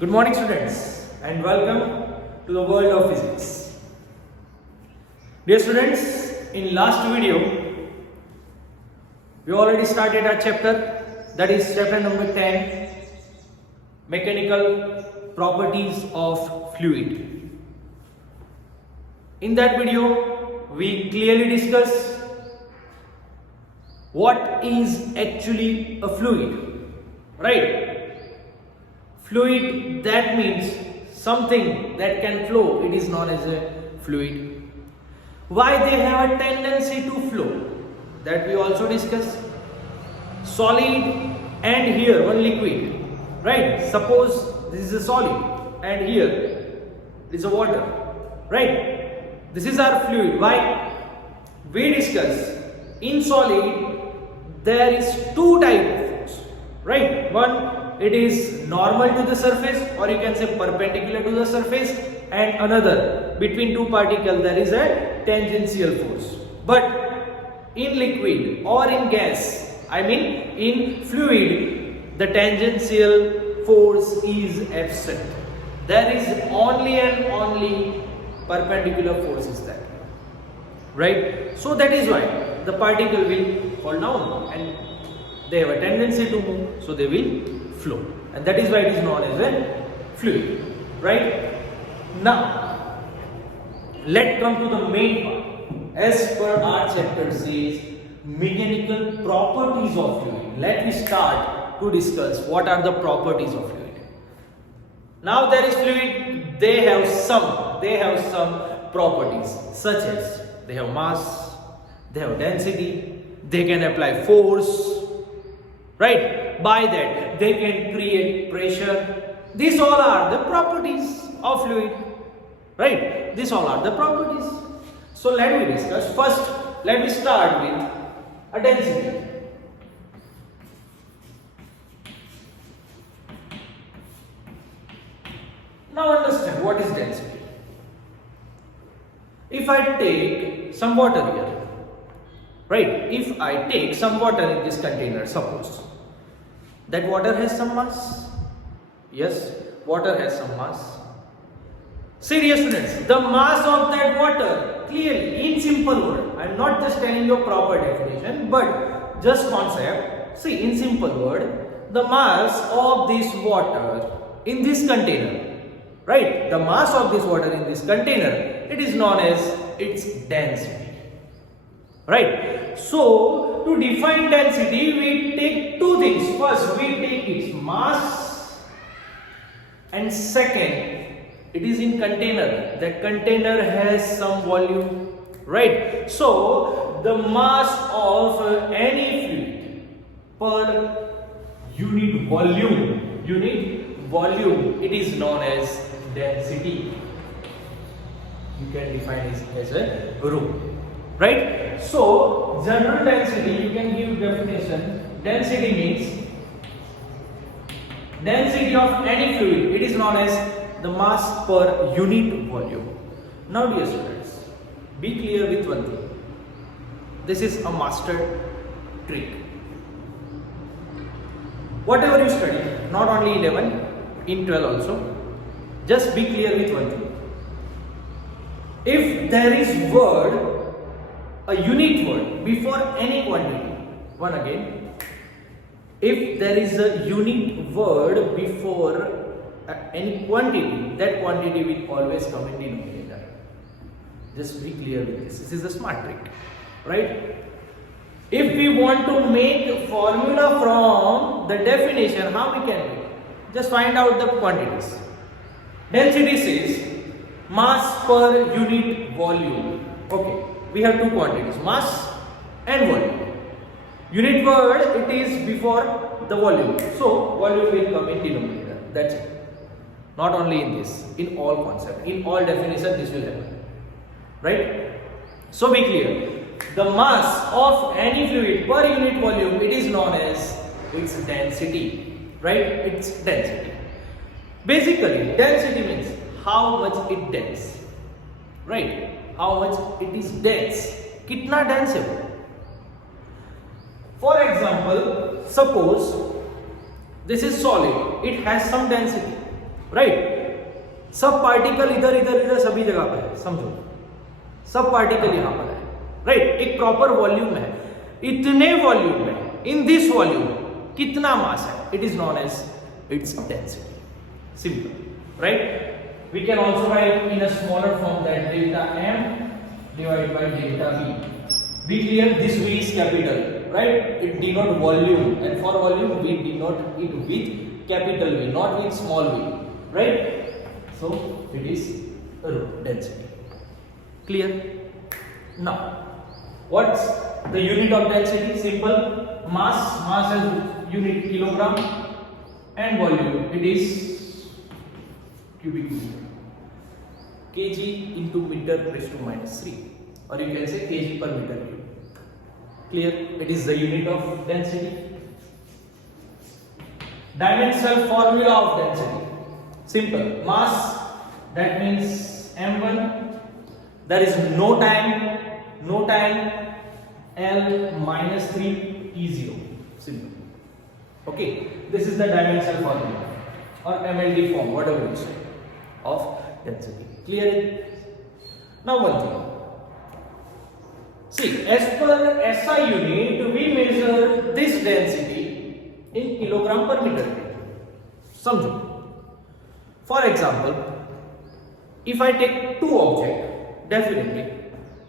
Good morning students and welcome to the world of physics. Dear students, in last video we already started our chapter, that is chapter number 10, mechanical properties of fluid. In that video we clearly discussed what is actually a fluid, right? Fluid, that means something that can flow, it is known as a fluid. Why they have a tendency to flow, that we also discussed. Solid and here one liquid, right? Suppose this is a solid and here it is a water, right? This is our fluid. Why? We discussed in solid there is two types of force, right? One, it is normal to the surface, or you can say perpendicular to the surface, and another, between two particles there is a tangential force. But in liquid or in gas, I mean in fluid, the tangential force is absent. There is only and only perpendicular force is there, right? So that is why the particle will fall down and they have a tendency to move, so they will flow, and that is why it is known as a fluid, right? Now let's come to the main part. As per our chapter says, mechanical properties of fluid. Let me start to discuss what are the properties of fluid. Now there is fluid, they have some properties, such as they have mass, they have density, they can apply force, right? By that they can create pressure. These all are the properties of fluid, right? These all are the properties. So let me discuss. First, let me start with a density. Now understand what is density. If I take some water here, right? If I take some water in this container, suppose that water has some mass. Yes, water has some mass. See, dear students, the mass of that water, clearly, in simple word, I am not just telling you a proper definition, but just concept. See, in simple word, the mass of this water in this container, right? The mass of this water in this container, it is known as its density, right? So, to define density, we take two things. First, we take its mass, and second, it is in container. That container has some volume, right? So, the mass of any fluid per unit volume, it is known as density. You can define it as a rho, right? So, general density, you can give definition. Density means density of any fluid, it is known as the mass per unit volume. Now dear students, be clear with one thing. This is a master trick. Whatever you study, not only 11, in 12 also, just be clear with one thing. If there is word, a unit word before any quantity, one again, if there is a unit word before any quantity, that quantity will always come in denominator. Just be clear with this. This is a smart trick, right? If we want to make a formula from the definition, how we can do? Just find out the quantities. Density says mass per unit volume. Okay, we have two quantities, mass and volume. Unit word, it is before the volume, so volume will come in denominator. That's it. Not only in this, in all concept, in all definition, this will happen, right? So be clear. The mass of any fluid per unit volume, it is known as its density, right? Its density. Basically, density means how much it dense, right? How much it is dense. Kitna dense hai? For example, suppose this is solid, it has some density. Right. सब particle इधर इधर इधर सभी जगह पे है, समझो सब पार्टिकल यहां पर है, राइट। एक प्रॉपर वॉल्यूम है, इतने वॉल्यूम में, इन दिस वॉल्यूम कितना मास है, it is known as its density, simple, right. We can also write in a smaller form that delta m divided by delta v. Be clear, this v is capital, right? It denote volume, and for volume we denote it with capital V, not with small v, right? So it is density. Clear? Now, what's the unit of density? Simple, mass as unit kilogram, and volume it is cubic meter. kg into meter raised to minus 3, or you can say kg per meter cube. Clear? It is the unit of density. Dimensional formula of density, simple, mass, that means m1, there is no time, L minus 3 E0, simple. Okay, this is the dimensional formula or MLD form, whatever you say, of density. Clear? Now one thing, see, as per SI unit we measure this density in kilogram per meter cube. समझो, for example, if I take two objects, definitely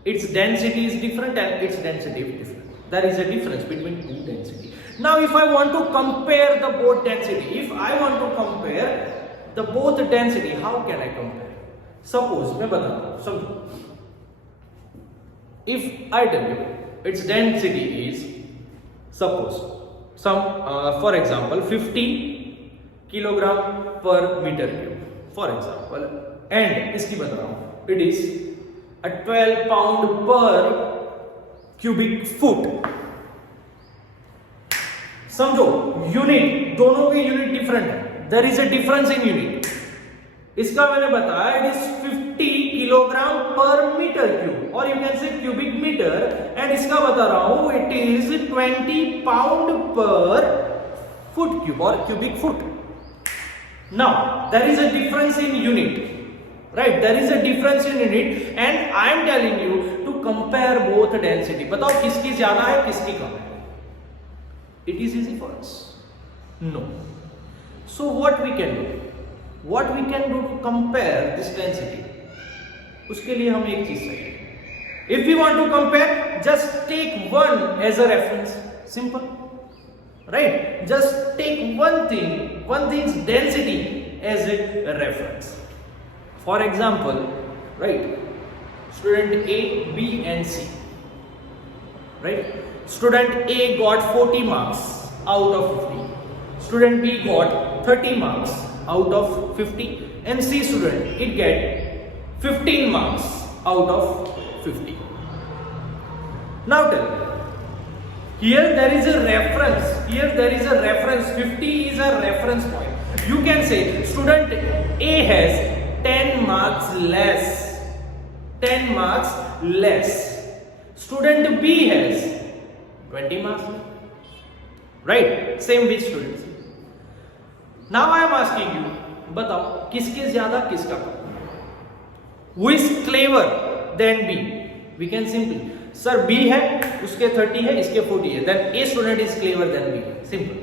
its density is different and its density is different. There is a difference between two density. Now if I want to compare the both density, if I want to compare the both density, how can I compare? Suppose मैं बताता हूँ, समझो, if I tell you its density is, suppose for example 50 kilogram per meter cube, for example, and इसकी बता रहा हूँ, it is a 12 pound per cubic foot. समझो, unit, दोनों की यूनिट डिफरेंट है, there is a difference in unit. इसका मैंने बताया it is 50 kilogram per metre cube, और you can say cubic metre, and इसका बता रहा हूं it is 20 pound per foot cube और cubic foot. Now there is a difference in unit, right, there is a difference in unit, and I am telling you to compare both density. बताओ किसकी ज्यादा है किसकी कम है. It is easy for us? No. So what we can do? What we can do to compare this density? उसके लिए हम एक चीज चाहिए. If we want to compare, just take one as a reference. Simple, right? Just take one thing's density as a reference. For example, right? Student A, B, and C. Right? Student A got 40 marks out of 50. Student B got 30 marks out of 50, and C student it get 15 marks out of 50. Now tell me, here there is a reference. Here there is a reference. 50 is a reference point. You can say student A has 10 marks less. 10 marks less. Student B has 20 marks, right? Same with students. Now I am asking you, बताओ किसके ज्यादा किसका कम? Who is clever than B? We can simply, sir B है उसके 30 है इसके 40 है, then A student is clever than B. Simple.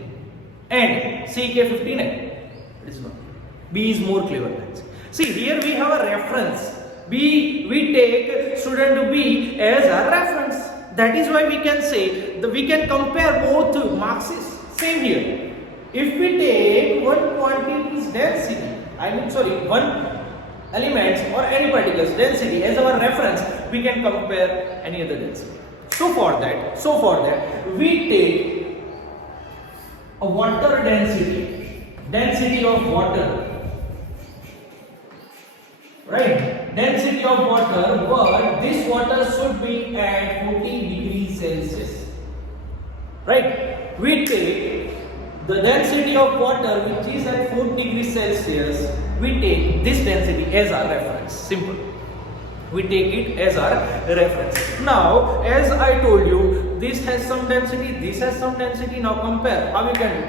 And C के 15 है, it is not. B is more clever than C. See, here we have a reference. We take student B as a reference. That is why we can say that we can compare both marks. Same here. If we take one quantity's density, one elements or any particle's density as our reference, we can compare any other density. So for that, we take a water density of water, right? Density of water, but this water should be at 40 degrees Celsius, right? We take the density of water which is at 4 degrees Celsius, we take this density as our reference. Simple. We take it as our reference. Now, as I told you, this has some density, this has some density. Now compare. How we can do?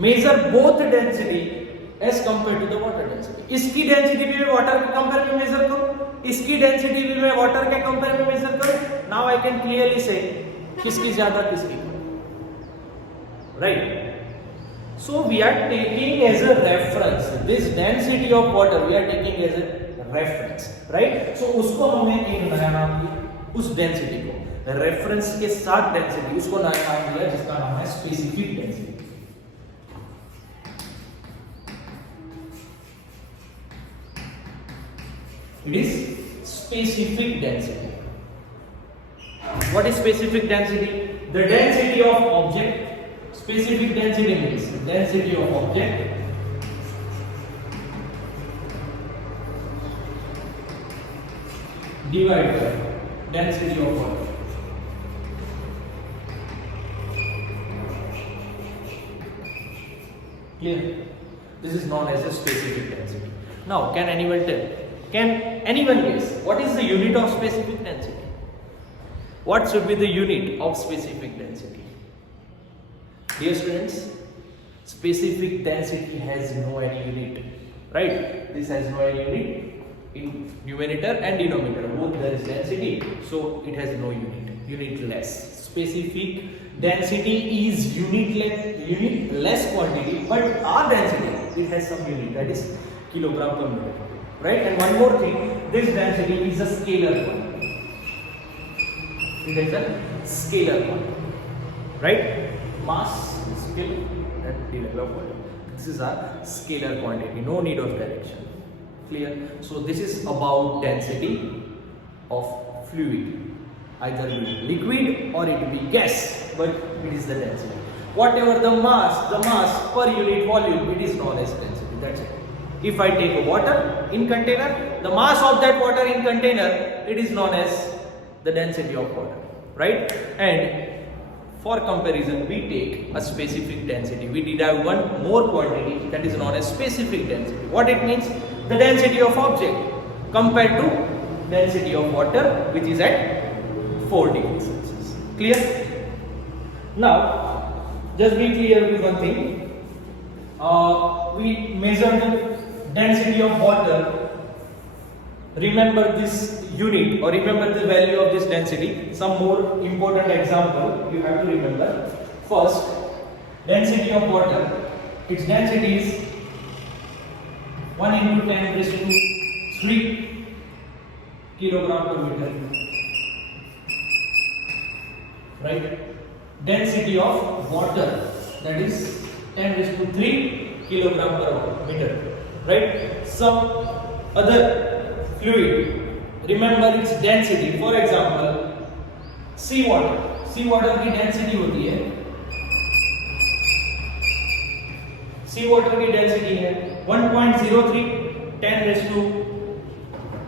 Measure both density as compare to the water density. इसकी density भी मैं water के compare में major करूं, इसकी density भी मैं water के कंपेयर में मेजर करूं, नाउ आई कैन क्लियरली से किसकी ज्यादा किसकी कम, right. So we are taking as a reference this density of water, we are taking as a reference, right? So उसको हमें एक नया नाम दिया, उस डेंसिटी को रेफरेंस के साथ डेंसिटी, उसको नया नाम दिया जिसका नाम है specific density. It is specific density. What is specific density? The density of object. Specific density means density of object divided by density of water. Clear? This is known as a specific density. Now, can anyone tell? Can anyone guess what is the unit of specific density? What should be the unit of specific density? Dear students, specific density has no any unit, right? This has no any unit in numerator and denominator. Both there is density, so it has no unit. Unitless. Specific density is unitless quantity, but our density it has some unit, that is kilogram per meter, right? And one more thing, this density is a scalar quantity. It is a scalar quantity, right? Mass, scale and the level of volume. This is our scalar quantity, no need of direction. Clear? So this is about density of fluid. Either it will be liquid or it will be gas, but it is the density. Whatever the mass per unit volume, it is known as density. That's it. If I take a water in container, the mass of that water in container, it is known as the density of water, right? And for comparison, we take a specific density. We derive one more quantity that is known as specific density. What it means? The density of object compared to density of water, which is at 4 degrees Celsius. Clear? Now, just be clear with one thing. We measure the density of water. Remember this unit or remember the value of this density. Some more important example you have to remember. First, density of water. Its density is 1 into 10 raised to 3 kilogram per meter. Right? Density of water, that is 10 raised to 3 kilogram per meter. Right? Some other fluid, remember its density. For example, seawater की density होती है, seawater की density है 1.03 10 raised to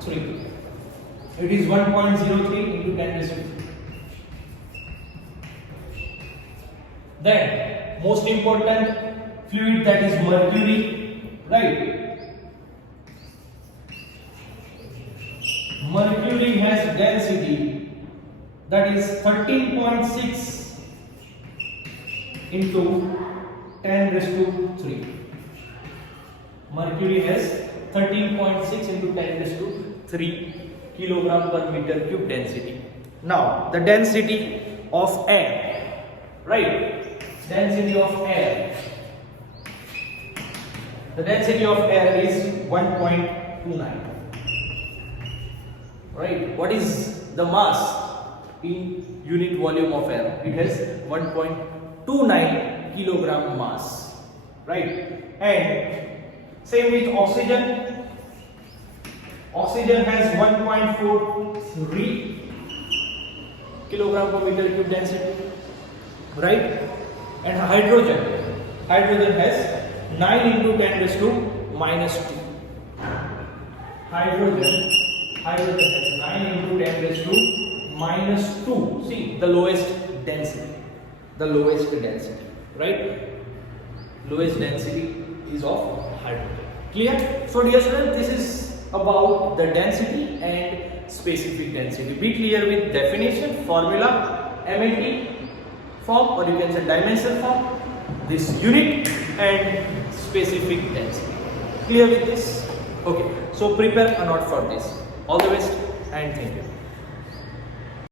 3. It is 1.03 into 10 raised to 3. Then most important fluid, that is mercury, right? Mercury has density that is 13.6 into 10 raised to 3. Mercury has 13.6 into 10 raised to 3 kilogram per meter cube density. Now, the density of air, right? Density of air. The density of air is 1.29. Right? What is the mass in unit volume of air? It has 1.29 kilogram mass, right? And same with oxygen. Oxygen has 1.43 kilogram per meter cube density, right? And hydrogen has 9 into 10 raised to minus 2. Hydrogen has 9 into 10 raised to minus 2. See, the lowest density, right? Lowest density is of hydrogen. Clear? So dear students, this is about the density and specific density. Be clear with definition, formula, MAT form, or you can say dimension form, this unit and specific density. Clear with this? Okay, so prepare a note for this. All the best and thank you.